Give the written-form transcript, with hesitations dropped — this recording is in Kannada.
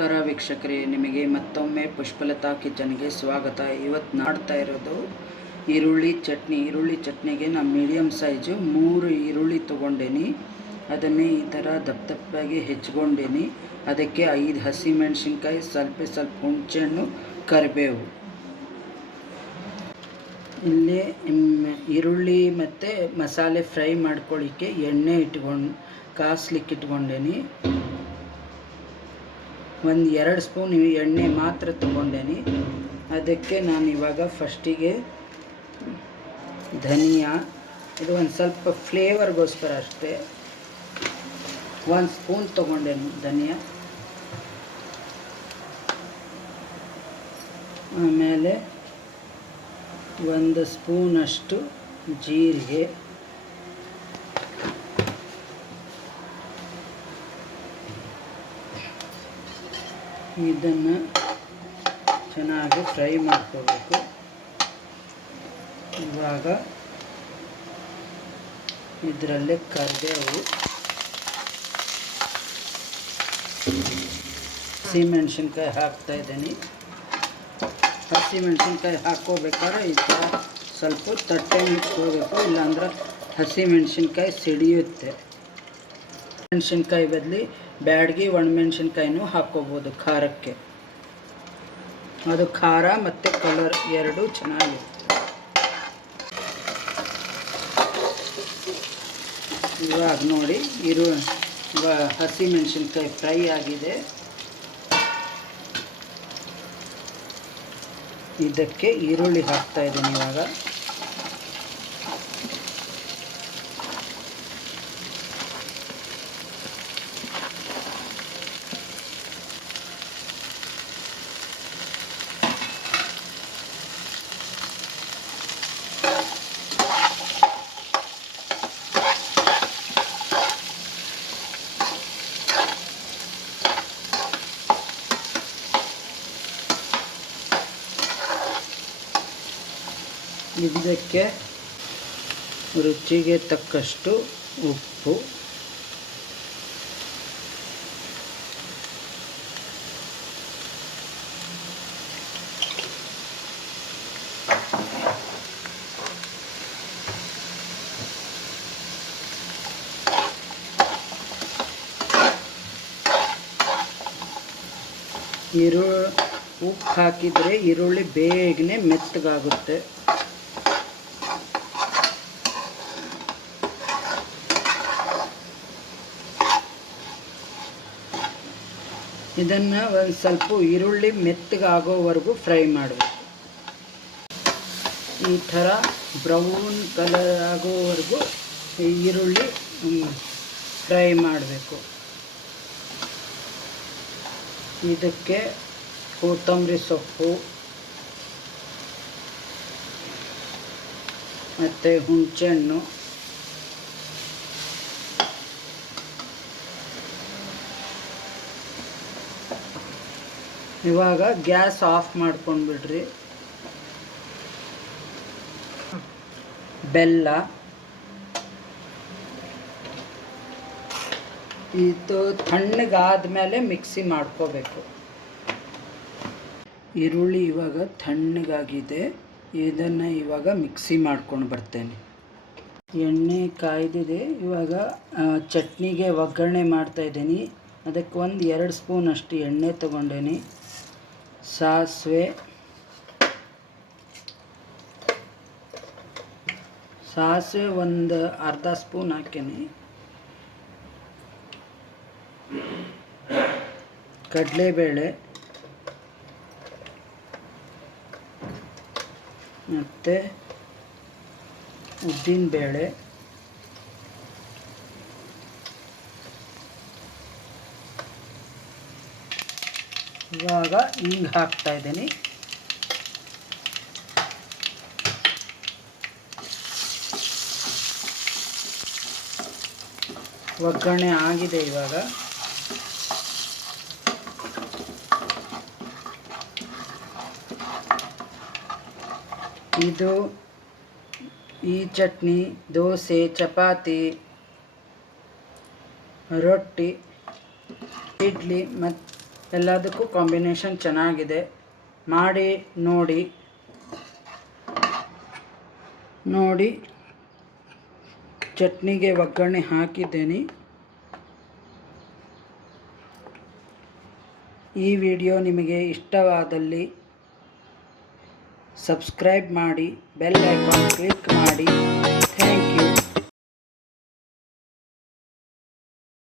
ನಮಸ್ಕಾರ ವೀಕ್ಷಕರೇ, ನಿಮಗೆ ಮತ್ತೊಮ್ಮೆ ಪುಷ್ಪಲತಾ ಕಿಚನ್ಗೆ ಸ್ವಾಗತ. ಇವತ್ತು ಮಾಡ್ತಾ ಇರೋದು ಈರುಳ್ಳಿ ಚಟ್ನಿಗೆ ನಾನು ಮೀಡಿಯಮ್ ಸೈಜು 3 ಈರುಳ್ಳಿ ತೊಗೊಂಡೇನಿ. ಅದನ್ನೇ ಈ ಥರ ದಪ್ಪದಾಗಿ ಹೆಚ್ಚಿಕೊಂಡೇನಿ. ಅದಕ್ಕೆ 5 ಹಸಿಮೆಣಸಿನ್ಕಾಯಿ, ಸ್ವಲ್ಪ ಹುಣಸೆಹಣ್ಣು, ಕರಿಬೇವು. ಇಲ್ಲಿ ಈರುಳ್ಳಿ ಮತ್ತು ಮಸಾಲೆ ಫ್ರೈ ಮಾಡ್ಕೊಳ್ಳಿಕ್ಕೆ ಎಣ್ಣೆ ಕಾಸ್ಲಿಕ್ಕೆ ಇಟ್ಕೊಂಡೇನಿ. 1-2 ಸ್ಪೂನ್ ಎಣ್ಣೆ ಮಾತ್ರ ತೊಗೊಂಡೇನಿ. ಅದಕ್ಕೆ ನಾನು ಇವಾಗ ಫಸ್ಟಿಗೆ ಧನಿಯಾ, ಇದು ಒಂದು ಸ್ವಲ್ಪ ಫ್ಲೇವರ್ಗೋಸ್ಕರ ಅಷ್ಟೇ 1 ಸ್ಪೂನ್ ತೊಗೊಂಡೇನಿ ಧನಿಯಾ. ಆಮೇಲೆ 1 ಸ್ಪೂನಷ್ಟು ಜೀರಿಗೆ, ಇದನ್ನು ಚೆನ್ನಾಗಿ ಫ್ರೈ ಮಾಡ್ಕೋಬೇಕು. ಇವಾಗ ಇದರಲ್ಲೇ ಕರಿಬೇವು, ಹಸಿಮೆಣಸಿನ್ಕಾಯಿ ಹಾಕ್ತಾಯಿದ್ದೀನಿ. ಹಸಿಮೆಣಸಿನ್ಕಾಯಿ ಹಾಕ್ಕೋಬೇಕಾದ್ರೆ ಈ ಥರ ಸ್ವಲ್ಪ ತಟ್ಟೆ ಮುಚ್ಕೋಬೇಕು, ಇಲ್ಲಾಂದ್ರೆ ಹಸಿಮೆಣಸಿನ್ಕಾಯಿ ಸಿಡಿಯುತ್ತೆ. ಮೆಣಸಿನ್ಕಾಯಿ ಬದಲಿ ಬ್ಯಾಡಗಿ ಒಣಮೆಣಸಿನ್ಕಾಯಿನೂ ಹಾಕ್ಕೋಬೋದು ಖಾರಕ್ಕೆ. ಅದು ಖಾರ ಮತ್ತು ಕಲರ್ ಎರಡೂ ಚೆನ್ನಾಗಿದೆ. ಇವಾಗ ನೋಡಿ ಹಸಿಮೆಣಸಿನ್ಕಾಯಿ ಫ್ರೈ ಆಗಿದೆ. ಇದಕ್ಕೆ ಈರುಳ್ಳಿ ಹಾಕ್ತಾಯಿದ್ದೀನಿ ಇವಾಗ. ಇದಕ್ಕೆ ರುಚಿಗೆ ತಕ್ಕಷ್ಟು ಉಪ್ಪು, ಉಪ್ಪು ಹಾಕಿದರೆ ಈರುಳ್ಳಿ ಬೇಗನೆ ಮೆತ್ತಗಾಗುತ್ತೆ. ಇದನ್ನು ಒಂದು ಸ್ವಲ್ಪ ಈರುಳ್ಳಿ ಮೆತ್ತಗಾಗೋವರೆಗೂ ಫ್ರೈ ಮಾಡಬೇಕು. ಈ ಥರ ಬ್ರೌನ್ ಕಲರ್ ಆಗೋವರೆಗೂ ಈರುಳ್ಳಿ ಫ್ರೈ ಮಾಡಬೇಕು. ಇದಕ್ಕೆ ಕೊತ್ತಂಬರಿ ಸೊಪ್ಪು ಮತ್ತು ಹುಣಸೆಹಣ್ಣು, ಇವಾಗ ಗ್ಯಾಸ್ ಆಫ್ ಮಾಡ್ಕೊಂಡ್ಬಿಡ್ರಿ. ಬೆಲ್ಲ, ಇದು ತಣ್ಣಗಾದ್ಮೇಲೆ ಮಿಕ್ಸಿ ಮಾಡ್ಕೋಬೇಕು. ಈರುಳ್ಳಿ ಇವಾಗ ತಣ್ಣಗಾಗಿದೆ. ಇದನ್ನು ಇವಾಗ ಮಿಕ್ಸಿ ಮಾಡ್ಕೊಂಡು ಬರ್ತೇನೆ. ಎಣ್ಣೆ ಕಾಯ್ದಿದೆ. ಇವಾಗ ಚಟ್ನಿಗೆ ಒಗ್ಗರಣೆ ಮಾಡ್ತಾಯಿದ್ದೀನಿ. ಅದಕ್ಕೆ 1-2 ಸ್ಪೂನಷ್ಟು ಎಣ್ಣೆ ತೊಗೊಂಡೇನಿ. ಸಾಸಿವೆ ಒಂದು ಅರ್ಧ ಸ್ಪೂನ್ ಹಾಕೀನಿ. ಕಡಲೆಬೇಳೆ ಮತ್ತು ಉದ್ದಿನಬೇಳೆ, ಇವಾಗ ಹಿಂಗೆ ಹಾಕ್ತಾಯಿದ್ದೀನಿ. ಒಗ್ಗರಣೆ ಆಗಿದೆ. ಇವಾಗ ಈ ಚಟ್ನಿ ದೋಸೆ, ಚಪಾತಿ, ರೊಟ್ಟಿ, ಇಡ್ಲಿ ಮತ್ತು ಎಲ್ಲದಕ್ಕೂ ಕಾಂಬಿನೇಷನ್ ಚೆನ್ನಾಗಿದೆ. ಮಾಡಿ ನೋಡಿ ಚಟ್ನಿಗೆ ಒಗ್ಗರಣೆ ಹಾಕಿದ್ದೇನೆ. ಈ ವಿಡಿಯೋ ನಿಮಗೆ ಇಷ್ಟವಾದಲ್ಲಿ ಸಬ್ಸ್ಕ್ರೈಬ್ ಮಾಡಿ, ಬೆಲ್ ಐಕಾನ್ ಕ್ಲಿಕ್ ಮಾಡಿ. Thank you.